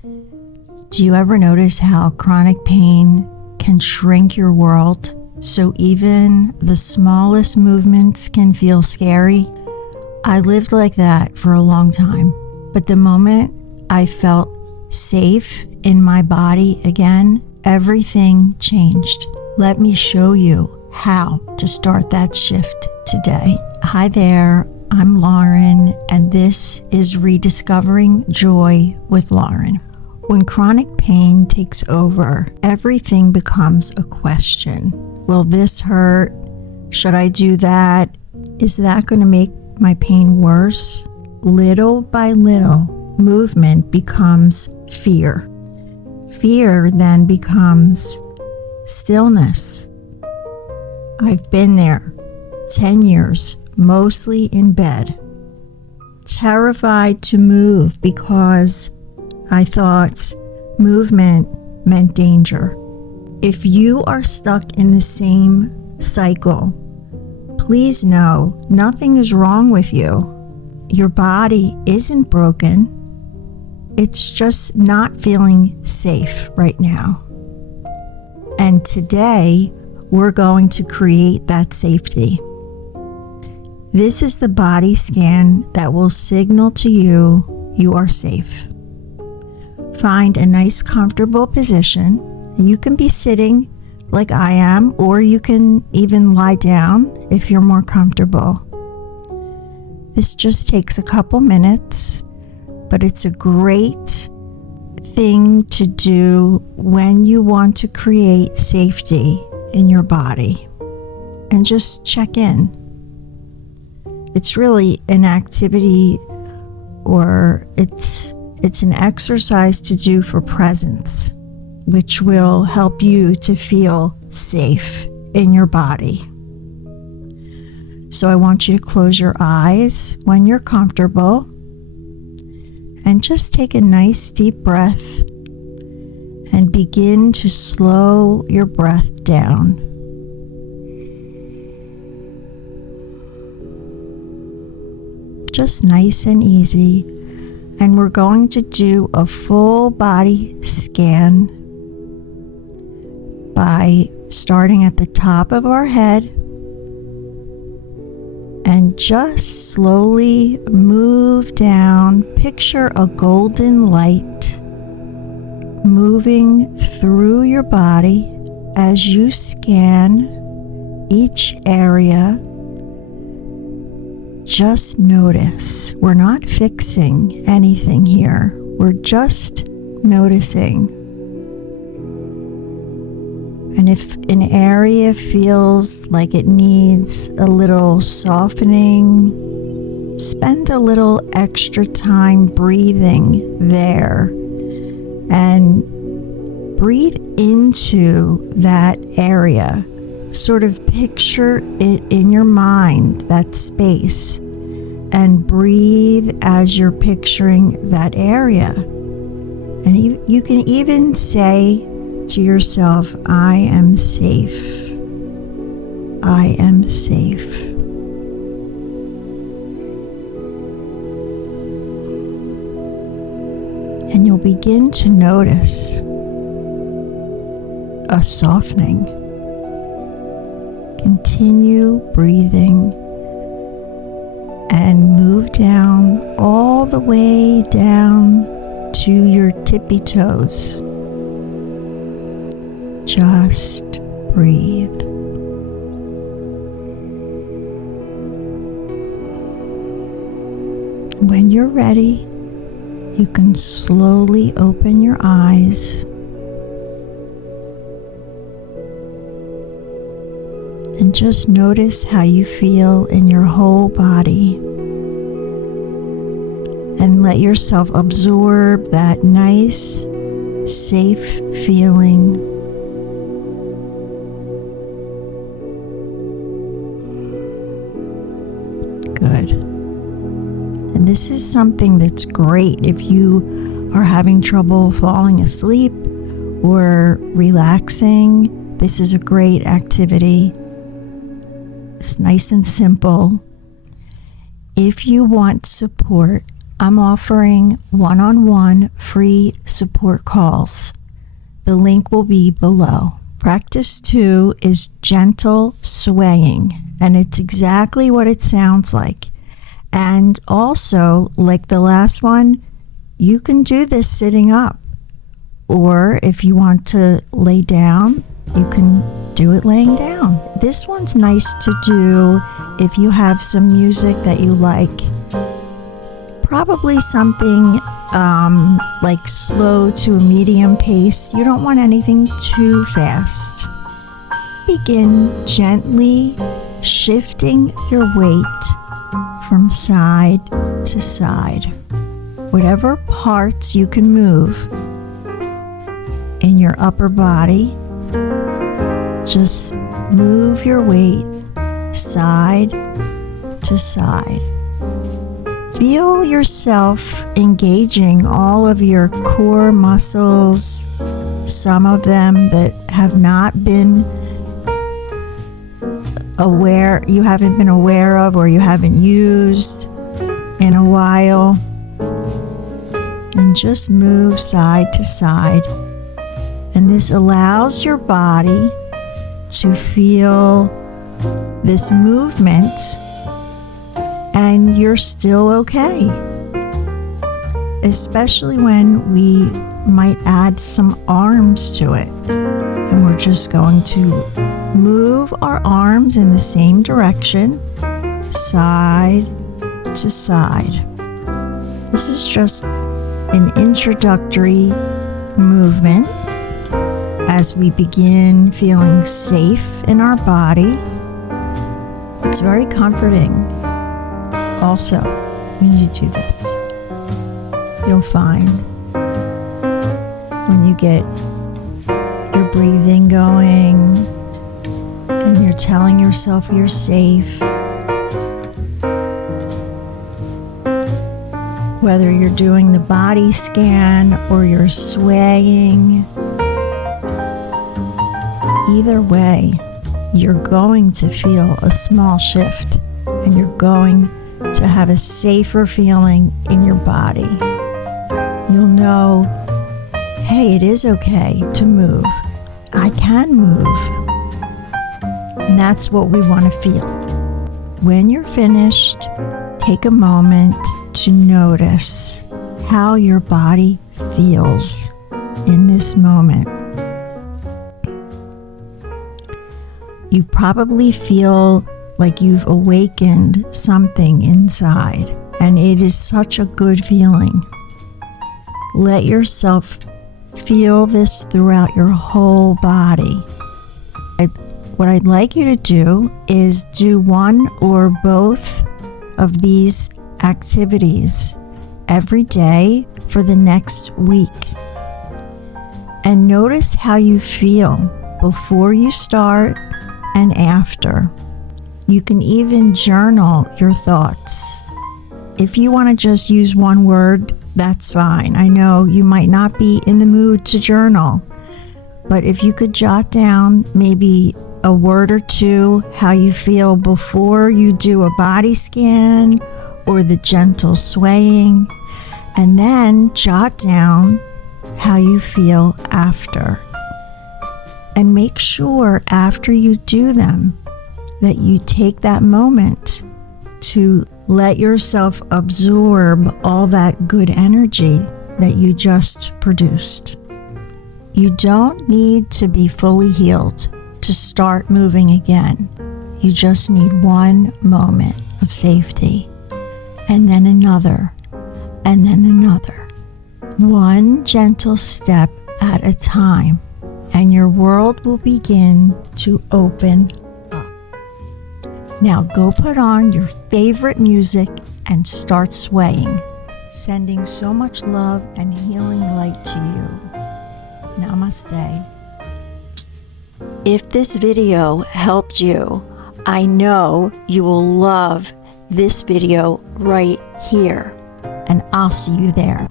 Do you ever notice how chronic pain can shrink your world so even the smallest movements can feel scary? I lived like that for a long time, but the moment I felt safe in my body again, everything changed. Let me show you how to start that shift today. Hi there, I'm Lauren, and this is Rediscovering Joy with Lauren. When chronic pain takes over, everything becomes a question. Will this hurt? Should I do that? Is that going to make my pain worse? Little by little, movement becomes fear. Fear then becomes stillness. I've been there 10 years, mostly in bed, terrified to move because I thought movement meant danger. If you are stuck in the same cycle, please know nothing is wrong with you. Your body isn't broken. It's just not feeling safe right now. And today, we're going to create that safety. This is the body scan that will signal to you you are safe. Find a nice, comfortable position. You can be sitting like I am, or you can even lie down if you're more comfortable. This just takes a couple minutes, but it's a great thing to do when you want to create safety in your body. And just check in. It's really an activity, or it's an exercise to do for presence, which will help you to feel safe in your body. So I want you to close your eyes when you're comfortable and just take a nice deep breath and begin to slow your breath down. Just nice and easy. And we're going to do a full body scan by starting at the top of our head and just slowly move down. Picture a golden light moving through your body as you scan each area. Just notice. We're not fixing anything here. We're just noticing. And if an area feels like it needs a little softening, spend a little extra time breathing there and breathe into that area. Sort of picture it in your mind, that space, and breathe as you're picturing that area. And you can even say to yourself, I am safe. I am safe. And you'll begin to notice a softening. Continue breathing and move down all the way down to your tippy toes. Just breathe. When you're ready, you can slowly open your eyes and just notice how you feel in your whole body. And let yourself absorb that nice, safe feeling. Good. And this is something that's great if you are having trouble falling asleep or relaxing. This is a great activity. It's nice and simple. If you want support I'm offering one-on-one free support calls. The link will be below. Practice 2 is gentle swaying, and it's exactly what it sounds like. And also, like the last one, you can do this sitting up. Or if you want to lay down, you can do it laying down. This one's nice to do if you have some music that you like. Probably something like slow to a medium pace. You don't want anything too fast. Begin gently shifting your weight from side to side. Whatever parts you can move in your upper body, just move your weight side to side. Feel yourself engaging all of your core muscles, some of them that have not been you haven't been aware of or you haven't used in a while. And just move side to side. And this allows your body to feel this movement, and you're still okay. Especially when we might add some arms to it. And we're just going to move our arms in the same direction, side to side. This is just an introductory movement as we begin feeling safe in our body. It's very comforting. Also, when you do this, you'll find when you get your breathing going and you're telling yourself you're safe, whether you're doing the body scan or you're swaying, either way, you're going to feel a small shift and you're going to have a safer feeling in your body. You'll know, hey, it is okay to move. I can move. And that's what we want to feel. When you're finished, take a moment to notice how your body feels in this moment. You probably feel like you've awakened something inside, and it is such a good feeling. Let yourself feel this throughout your whole body. What I'd like you to do is do one or both of these activities every day for the next week. And notice how you feel before you start and after. You can even journal your thoughts. If you want to just use one word, that's fine. I know you might not be in the mood to journal, but if you could jot down maybe a word or two how you feel before you do a body scan or the gentle swaying, and then jot down how you feel after. And make sure after you do them that you take that moment to let yourself absorb all that good energy that you just produced. You don't need to be fully healed to start moving again. You just need one moment of safety, and then another, and then another. One gentle step at a time, and your world will begin to open up. Now go put on your favorite music and start swaying, sending so much love and healing light to you. Namaste. If this video helped you, I know you will love this video right here, and I'll see you there.